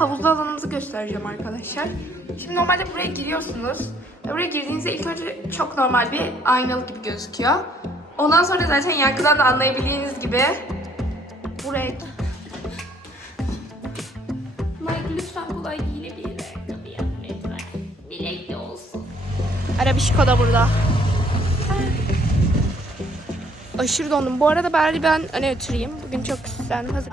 havuzlu alanımızı göstereceğim arkadaşlar. Şimdi normalde buraya giriyorsunuz. Buraya girdiğinizde ilk önce çok normal bir aynalı gibi gözüküyor. Ondan sonra zaten yankıdan da anlayabildiğiniz gibi buraya... Mike lütfen kolay giyilebilir ayakkabı yap lütfen. Bilekli olsun. Arabişko da burada. Aşırı dondum. Bu arada bari ben öne oturayım. Bugün çok süslendim. Hazır.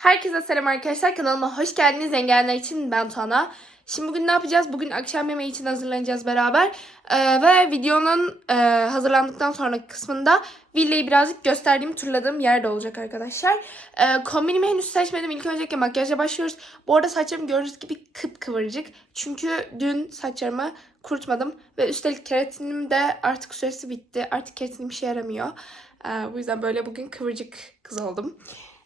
Herkese selam arkadaşlar. Kanalıma hoş geldiniz. Engeller için ben Tuana. Şimdi bugün ne yapacağız? Bugün akşam yemeği için hazırlanacağız beraber. Ee, ve videonun e, hazırlandıktan sonraki kısmında villayı birazcık gösterdiğim, turladığım yerde olacak arkadaşlar. Ee, kombinimi henüz seçmedim. İlk öncelikle makyajla başlıyoruz. Bu arada saçlarım gördüğünüz gibi kıpkıvırcık. Çünkü dün saçlarımı kurutmadım. Ve üstelik keratinim de artık süresi bitti. Artık keratinim işe yaramıyor. Ee, bu yüzden böyle bugün kıvırcık kız oldum.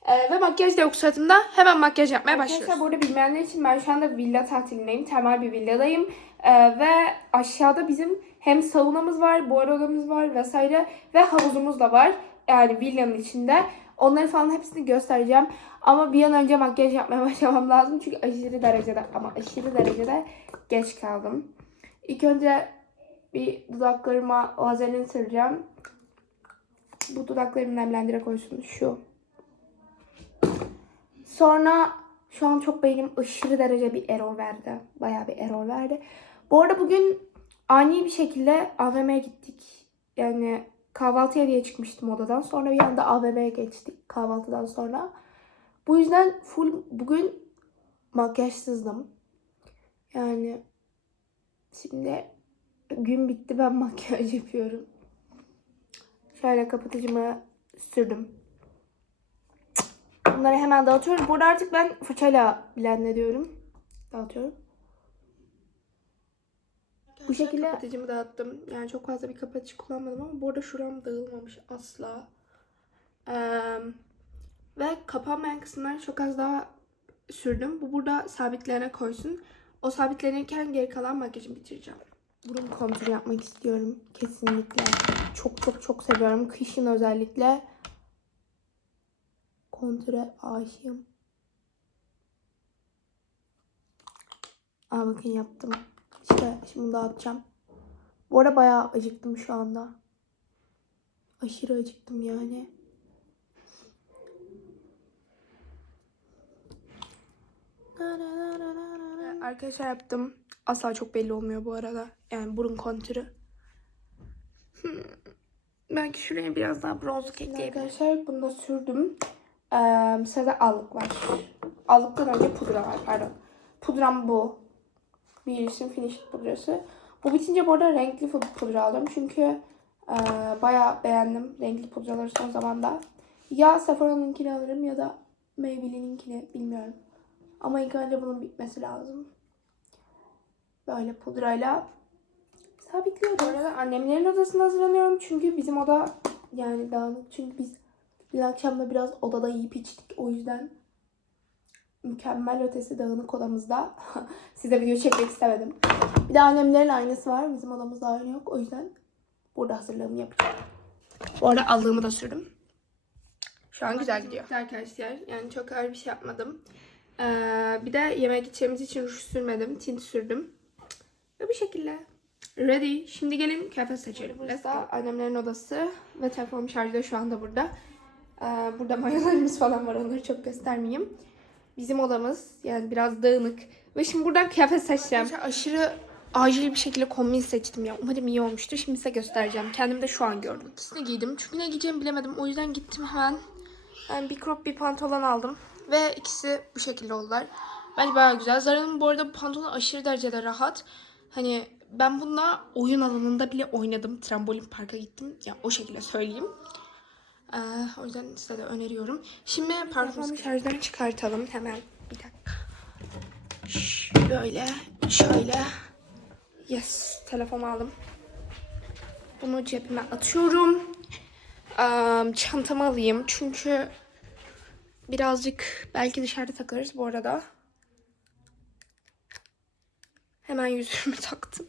Ee, ve makyaj da yok suratımda. Hemen makyaj yapmaya başlıyoruz. Arkadaşlar burada bilmeyenler için ben şu anda villa tatilindeyim. Termal bir villadayım. Ee, ve aşağıda bizim hem saunamız var, odamız var vesaire. Ve havuzumuz da var. Yani villanın içinde. Onları falan hepsini göstereceğim. Ama bir an önce makyaj yapmaya başlamam lazım. Çünkü aşırı derecede ama aşırı derecede geç kaldım. İlk önce bir dudaklarıma vazelin süreceğim. Bu dudaklarımı nemlendire koysun. Şu. Sonra şu an çok beynim aşırı derece bir error verdi. Bayağı bir error verdi. Bu arada bugün ani bir şekilde AVM'ye gittik. Yani kahvaltıya diye çıkmıştım odadan. Sonra bir anda AVM'ye geçtik kahvaltıdan sonra. Bu yüzden full bugün makyajsızdım. Yani şimdi gün bitti ben makyaj yapıyorum. Şöyle kapatıcımı sürdüm. Bunları hemen dağıtıyorum. Burada artık ben fırçayla blend ediyorum. Dağıtıyorum. Bu şekilde kapatıcımı dağıttım. Yani çok fazla bir kapatıcı kullanmadım ama burada şuram dağılmamış asla. Ee, ve kapanmayan kısımları çok az daha sürdüm. Bu burada sabitlerine koysun. O sabitlenirken geri kalan makyajımı bitireceğim. Burun kontürü yapmak istiyorum. Kesinlikle. Çok çok çok seviyorum. Kışın özellikle kontüre aşığım. Aa bakın yaptım. İşte şimdi dağıtacağım. Bu arada bayağı acıktım şu anda. Aşırı acıktım yani. Arkadaşlar yaptım. Asla çok belli olmuyor bu arada. Yani burun kontürü. Hmm. Belki şuraya biraz daha bronzluk ekleyebilirim. Arkadaşlar bunu da sürdüm. Ee, sırada allık var. Allıktan önce pudra var pardon. Pudram bu. Bir isim finish pudrası. Bu bitince bu arada renkli pu- pudra aldım. Çünkü e, bayağı beğendim renkli pudraları son zamanda. Ya Sephora'nınkiini alırım ya da Maybelline'inkini bilmiyorum. Ama ilk önce bunun bitmesi lazım. Böyle pudrayla sabitliyorum. Bu arada annemlerin odasında hazırlanıyorum. Çünkü bizim oda yani dağınık. Çünkü biz dün akşam da biraz odada yiyip içtik. O yüzden mükemmel ötesi dağınık odamızda. Size video çekmek istemedim. Bir de annemlerin aynası var. Bizim odamızda aynı yok. O yüzden burada hazırlığımı yapacağım. Bu arada allığımı da sürdüm. Şu an güzel gidiyor. Arkadaşlar yani çok ağır bir şey yapmadım. Ee, bir de yemeğe gideceğimiz için ruj sürmedim. Tint sürdüm. Ve bu şekilde. Ready. Şimdi gelin kıyafet seçelim. Burası da annemlerin odası. Ve telefonum şarjda şu anda burada. Ee, burada mayolarımız falan var. Onları çok göstermeyeyim. Bizim odamız yani biraz dağınık. Ve şimdi buradan kıyafet seçeceğim. Aşırı acil bir şekilde kombin seçtim ya. Umarım iyi olmuştur. Şimdi size göstereceğim. Kendimi de şu an gördüm. İkisini giydim. Çünkü ne giyeceğimi bilemedim. O yüzden gittim hemen. Yani bir crop bir pantolon aldım. Ve ikisi bu şekilde oldular. Bence bayağı güzel. Zara'nın bu arada bu pantolon aşırı derecede rahat. Hani ben bununla oyun alanında bile oynadım. Trambolin parka gittim. Ya o şekilde söyleyeyim. Ee, o yüzden size de öneriyorum. Şimdi parfümü şarjdan çıkartalım hemen. Bir dakika. Böyle, şöyle. Yes, telefonu aldım. Bunu cebime atıyorum. Ee, çantamı alayım çünkü birazcık belki dışarıda takarız bu arada. Hemen yüzümü taktım.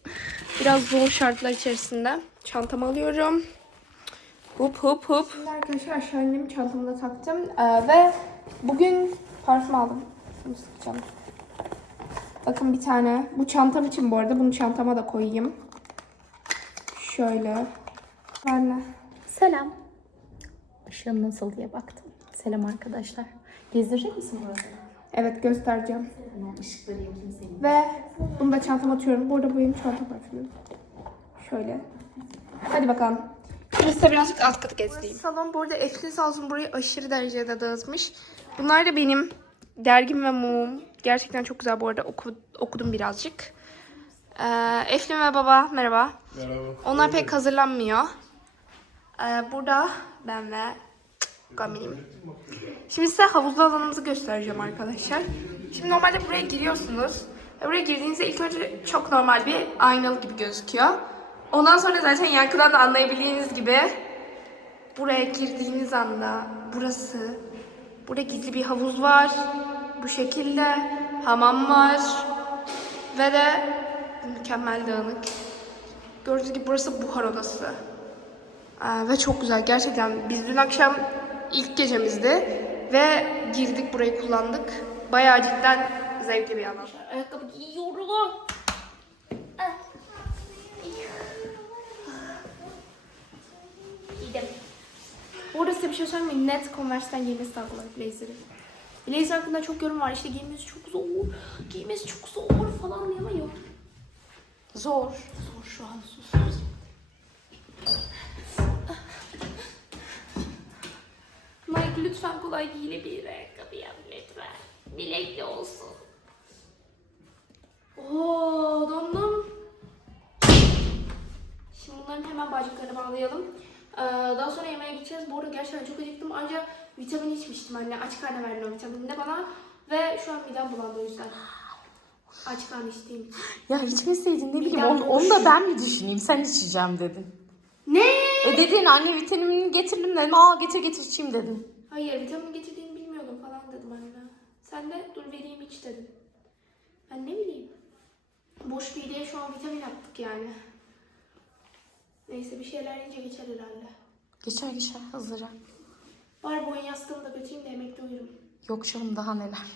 Biraz zor şartlar içerisinde. Çantamı alıyorum. Hup hup hup. Şimdi arkadaşlar aşağı indim çantamı da taktım. Ee, ve bugün parfüm aldım. Şunu sıkacağım. Bakın bir tane. Bu çantam için bu arada. Bunu çantama da koyayım. Şöyle. Anne. Selam. Işığın nasıl diye baktım. Selam arkadaşlar. Gezdirecek misin burada? Evet göstereceğim. Tamam ışıkları yakayım senin. Ve bunu da çantama atıyorum. Bu arada bu benim çantam parfümüm. Şöyle. Hadi bakalım. Şimdi size birazcık alt katı gezdireyim. Salon bu arada Eflin sağ olsun burayı aşırı derecede dağıtmış. Bunlar da benim dergim ve mumum. Gerçekten çok güzel bu arada oku- okudum birazcık. Ee, Eflin ve baba merhaba. Merhaba. Onlar pek hazırlanmıyor. Ee, burada ben ve Gaminim. Şimdi size havuzlu alanımızı göstereceğim arkadaşlar. Şimdi normalde buraya giriyorsunuz. Buraya girdiğinizde ilk önce çok normal bir aynalı gibi gözüküyor. Ondan sonra zaten yankıdan da anlayabildiğiniz gibi buraya girdiğiniz anda burası burada gizli bir havuz var. Bu şekilde hamam var. Ve de mükemmel dağınık. Gördüğünüz gibi burası buhar odası. Ee, ve çok güzel. Gerçekten biz dün akşam ilk gecemizdi. Ve girdik burayı kullandık. Bayağı cidden zevkli bir alan. Ayakkabı giyiyorum. Bir şey söyleyeyim mi? Net Converse'den giymesi daha kolay Blazer'ı. Blazer hakkında çok yorum var. İşte giymesi çok zor. Giymesi çok zor falan diye ama yok. Zor. Zor şu an sus. Nike lütfen kolay giyilebilir ayakkabı yap lütfen. Bilekli olsun. Oo dondum. Şimdi bunların hemen bacaklarını bağlayalım. Ee, daha sonra yemeğe gideceğiz. Bu arada gerçekten çok acıktım. Ayrıca vitamin içmiştim anne. Aç karnına verdin o vitamini de bana. Ve şu an midem bulandı o yüzden. Aç karnı içtiğim için. Ya içmeseydin ne bileyim onu, onu da ben mi düşüneyim sen içeceğim dedin. Ne? E dedin anne vitaminini getirdim dedim. Aa getir getir içeyim dedin. Hayır vitamin getirdiğini bilmiyordum falan dedim anne. Sen de dur vereyim iç dedin. Ben ne bileyim. Boş mideye şu an vitamin attık yani. Neyse bir şeyler yiyince geçer herhalde. Geçer geçer hızlıca. Var boyun yastığımı da götüreyim de yemekte uyurum. Yok canım daha neler.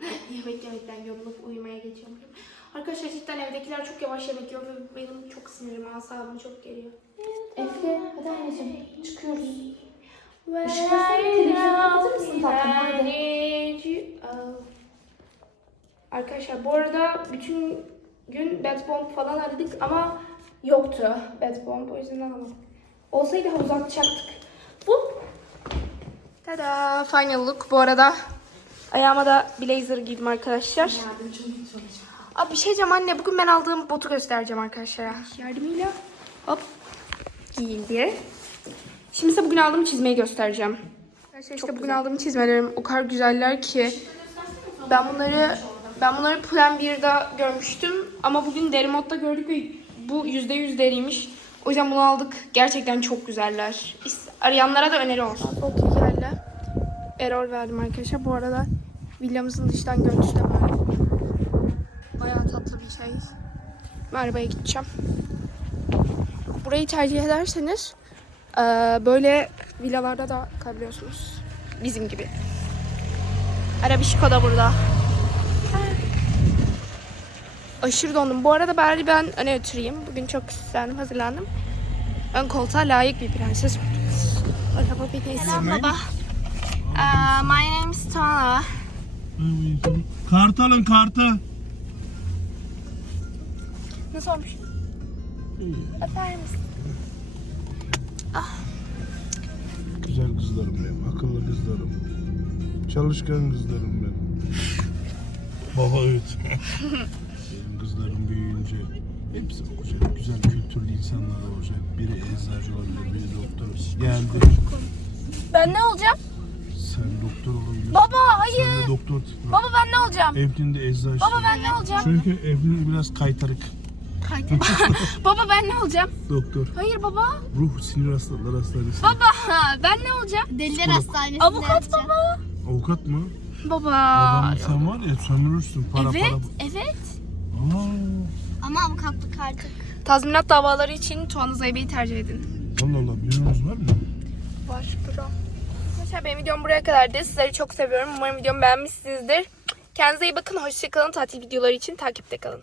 Yemek yemekten yorulup uyumaya geçiyorum. Arkadaşlar cidden evdekiler çok yavaş yemek yiyor ve benim çok sinirim, asabımı çok geriyor. Efe hadi anneciğim çıkıyoruz. Işıkları televizyonu kapatır mısın tatlım hadi. Arkadaşlar bu arada bütün gün Bat Bomb falan aradık ama yoktu Bat Bomb o yüzden alamadık. Olsaydı havuza atacaktık. Bu. Tada final look bu arada. Ayağıma da blazer giydim arkadaşlar. Abi bir şey diyeceğim anne bugün ben aldığım botu göstereceğim arkadaşlara. Yardımıyla hop giyildi. Şimdi size bugün aldığım çizmeyi göstereceğim. Arkadaşlar işte bugün aldığım çizmelerim o kadar güzeller ki. Ben bunları ben bunları Plan 1'de görmüştüm ama bugün Derimod'da gördük ve bu %100 deriymiş. O yüzden bunu aldık. Gerçekten çok güzeller. Arayanlara da öneri olsun. Okey geldi. Error verdim arkadaşlar. Bu arada villamızın dıştan görüntüsü de böyle. Bayağı tatlı bir şey. Ben arabaya gideceğim. Burayı tercih ederseniz eee, böyle villalarda da kalabiliyorsunuz. Bizim gibi. Arabişko da burada. Aşırı dondum. Bu arada bari ben öne oturayım. Bugün çok süslendim, hazırlandım. Ön koltuğa layık bir prenses. Araba bir Selam baba. Uh, my name is Tana. Kart alın kartı. Nasıl olmuş? Öper misin? Güzel kızlarım benim, akıllı kızlarım. Çalışkan kızlarım benim. Baba evet. kızlarım büyüyünce hepsi okuyacak. Güzel kültürlü insanlar olacak. Biri eczacı olabilir, biri doktor. Geldi. Ben ne olacağım? Sen doktor olabilirsin. Baba Sen hayır. de doktor. Baba ben ne olacağım? Evlin de eczacı. Baba ben ne olacağım? Çünkü Evlin biraz kaytarık. Baba ben ne olacağım? Doktor. Hayır baba. Ruh sinir hastaları hastanesi. Baba ben ne olacağım? Deliler hastanesinde Avukat yapacağım. baba. Avukat mı? Baba. Adam sen var ya sömürürsün para Evet, para. evet. Aa, Ama avukatlık artık. Tazminat davaları için Tuğan'ı Zeybe'yi tercih edin. Allah Allah büyüğünüz var mı? Var bura. Arkadaşlar benim videom buraya kadardı. Sizleri çok seviyorum. Umarım videomu beğenmişsinizdir. Kendinize iyi bakın. Hoşçakalın. Tatil videoları için takipte kalın.